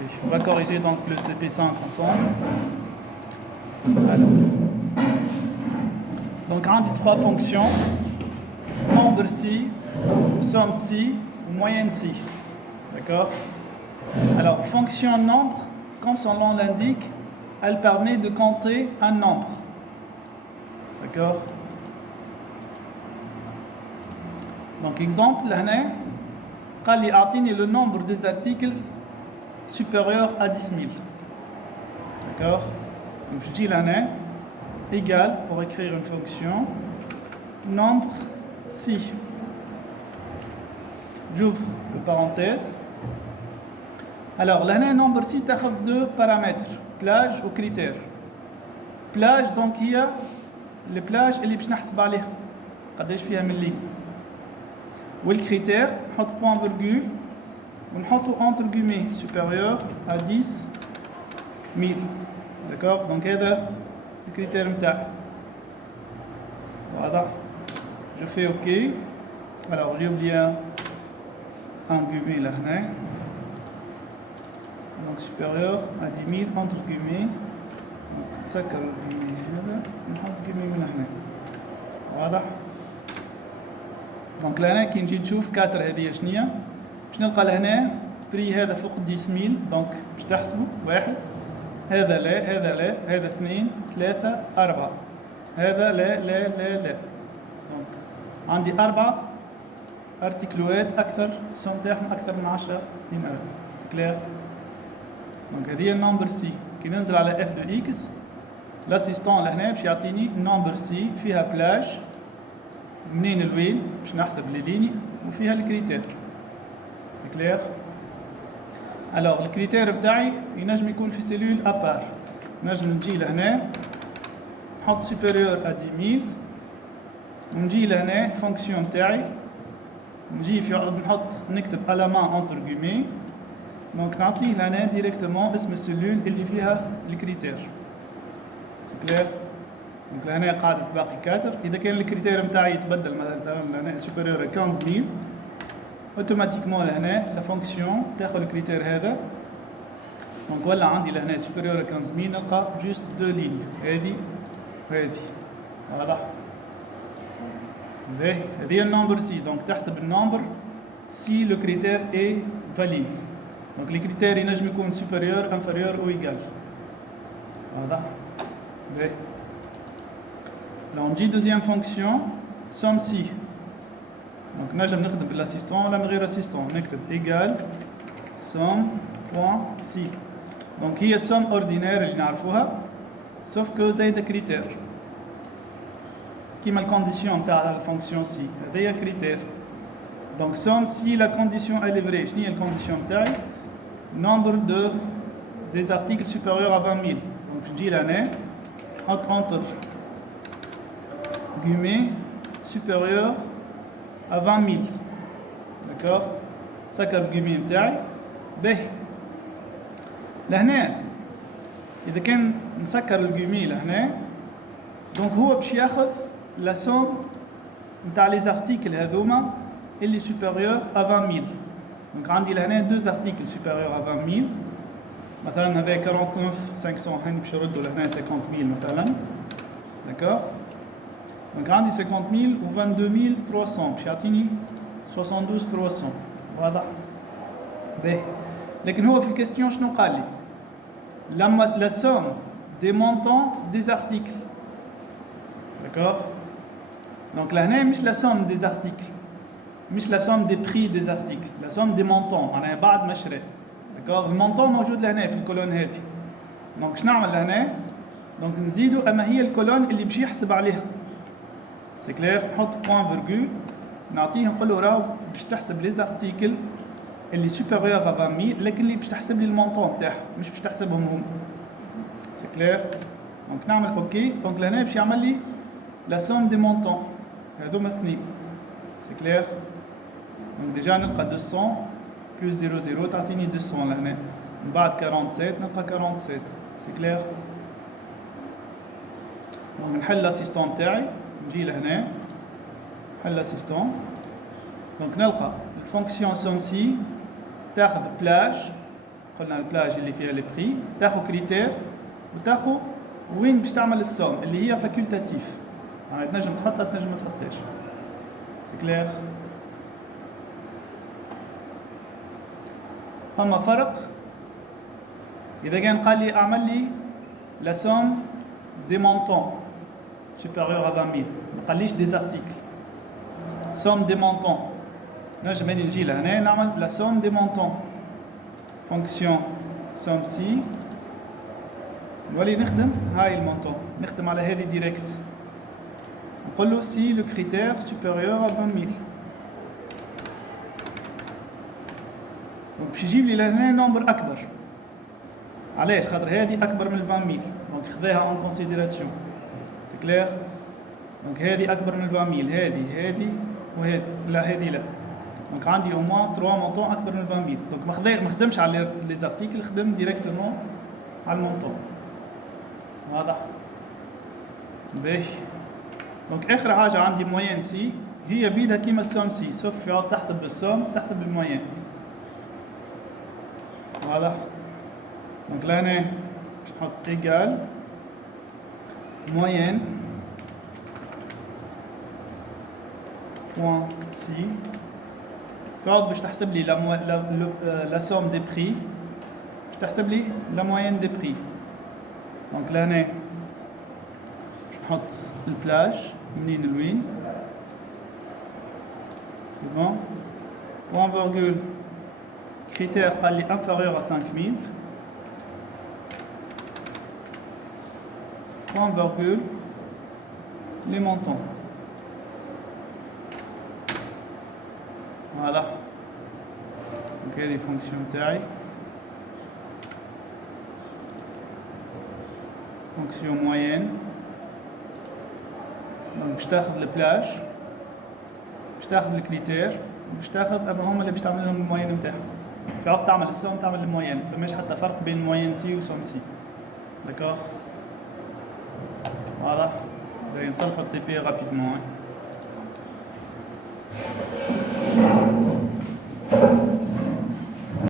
Oui, on va corriger donc le TP5 ensemble. Alors. Donc on a trois fonctions, nombre ci, somme ci, ou moyenne ci. D'accord? Alors, fonction nombre, comme son nom l'indique, elle permet de compter un nombre. D'accord? Donc, exemple, là, قال لي أعطيني le nombre des articles supérieur à 10 000. D'accord? Donc, je dis là, égal, pour écrire une fonction, nombre si. J'ouvre le parenthèse. Alors, là, nombre si, tu as deux paramètres, plage ou critère. Plage, donc, il y a les plages اللي باش نحسب عليها قداش فيها من ligne. والcritère, نحط point virgule ونحطه entre guillemets supérieur à 10 000. D'accord? Donc, هذا الcritère متاعي. Voilà. Je fais OK. Alors, j'ai oublié un guillemets là. Donc, supérieur à 10 000 entre guillemets. Donc, سكر الجيمي هذا نحط جيمي من هنا. واضح؟ دونك لهنا كي نجي نشوف 4 هذه شنيا باش نلقى لهنا بري هذا فوق 10000 دونك باش تحسبوا واحد هذا لا هذا لا هذا اثنين ثلاثة أربعة هذا لا لا لا لا دونك عندي 4 ارتيكلوات أكثر السوم تاعهم أكثر من 10 دينارات سي كلير دونك هذه هي النمبر سي كي ننزل على اف دو اكس لاسيستون لهنا باش يعطيني نمبر سي فيها بلاج منين لوين باش نحسب لي ليني وفيها الكريتير سي كلير الوغ الكريتير بتاعي ينجم يكون في سيلول ابار نجم نجي لهنا نحط سوبيريور ا 10000 ونجي لهنا فونكسيون بتاعي نجي في نحط نكتب الامان انتر غيمي دونك نعطيه لهنا ديريكتومون اسم السيلول اللي فيها الكريتير سي كلير دونك لهنا قاعدة باقي 4 إذا كان الكريتير نتاعي يتبدل مثلا لهنا سوبيريور 15000 اوتوماتيكمون لهنا لا فونكسيون تاخذ الكريتير هذا دونك ولا عندي لهنا سوبيريور 15000 نلقى جوست دو ليني هذه وهذه واضح هذه هي النمبر سي دونك تحسب النمبر سي لو كريتير اي فاليد دونك لي كريتير ينجم يكون سوبيريور انفيريور او ايغال واضح باهي Là, on dit deuxième fonction, somme si. Donc, نجم نخدم بالassistant ولا من غير assistant. نكتب égal somme point si. Donc, هي somme ordinaire اللي نعرفوها sauf que زايدة كريتير. كيما الكونديسيون تاع الفونكسيون سي. هذا هي كريتير. Donc, somme si la condition elle est vraie. شنو هي الكونديسيون تاعي؟ Nombre des articles supérieurs à 20000. Donc, je dis l'année entre guillemets supérieur à 20000 d'accord سكر guillemets نتاعي باهي لهنا اذا كان نسكر الجيمي لهنا دونك هو باش ياخذ لا سوم نتاع لي زارتيكل هذوما اللي supérieur à 20000 دونك عندي لهنا دو زارتيكل supérieur à 20000 مثلا هذا 49500 هاني باش نردوا لهنا 50000 مثلا d'accord Donc, عندي 50000 و 22300 باش يعطيني 72300 واضح؟ باهي لكن هو في الكيستيون شنو قال لي؟ لما لا سوم دي مونطون دي زارتيكل داكور؟ دونك لهنا مش لا سوم دي زارتيكل مش لا سوم دي بري دي زارتيكل لا سوم دي مونطون معناها بعد ما شريت داكور؟ المونطون موجود لهنا في الكولون هذه دونك شنو نعمل لهنا؟ دونك نزيدو اما هي الكولون اللي باش يحسب عليها سي كلير نحط بوان فيرغول نعطيه نقول له راهو باش تحسب لي زارتيكل اللي سوبيريور ا 20000 لكن اللي باش تحسب لي المونطون تاعهم مش باش تحسبهم هم سي كلير دونك نعمل اوكي دونك لهنا باش يعمل لي لا سوم دي مونطون هذوما اثنين سي كلير دونك ديجا نلقى 200 بلس 00 تعطيني 200 لهنا من بعد 47 نلقى 47 سي كلير دونك نحل لاسيستون تاعي نجي لهنا نحل لاسيستون دونك نلقى الفونكسيون سوم سي تاخذ بلاج قلنا البلاج اللي فيها لي بري، تاخذ كريتير وتاخذ وين باش تعمل السوم اللي هي فاكولتاتيف، يعني تنجم تحطها تنجم ما تحطهاش. سي كلير؟ فما فرق إذا كان قال لي أعمل لي لا سوم دي مونتون supérieur à 20 000، ما قاليش دي زارتيكل، سوم دي مونتون. نجم نجي لهنا نعمل لا سوم دي مونتون فونكسيون سوم سي، نولي نخدم هاي المونتون، نخدم على هذه ديريكت، نقول له سي لو كريتير supérieur à 20 000. باش يجيب لي لهنا نمبر اكبر. علاش؟ خاطر هذه اكبر من 20 000، دونك خذاها اون كونسيديراسيون. سي كلير؟ دونك هذه اكبر من 20 000، هذه وهذه، لا هذه لا. دونك عندي او موان 3 مونطون اكبر من 20 000، دونك ما خدمش على لي زارتيكل، خدم ديريكتومون على المونطون. واضح؟ باهي. دونك اخر حاجه عندي موين سي، هي بيدها كيما السوم سي، سوف يعود تحسب بالسوم تحسب الموين. واضح؟ دونك لهنا باش نحط ايكال موين بوان سي، يعود باش تحسب لي لا سوم دي بري، باش تحسب لي لا موين دي بري. دونك لهنا باش نحط البلاج منين لوين، سي بون. بوان فيرغول كريتير قال لي inférieur à 5000، point virgule les montants. Voilà. Donc il y a des fonctions taille. Fonction moyenne. Donc باش تاخذ البلاج، باش تاخذ الكريتير، باش تاخذ هما اللي باش تعمل لهم الموين نتاعهم. في عوض تعمل السوم تعمل الموين، فماش حتى فرق بين موين سي وسوم سي. داكور؟ واضح؟ نصلحو التي بي رابيدمون.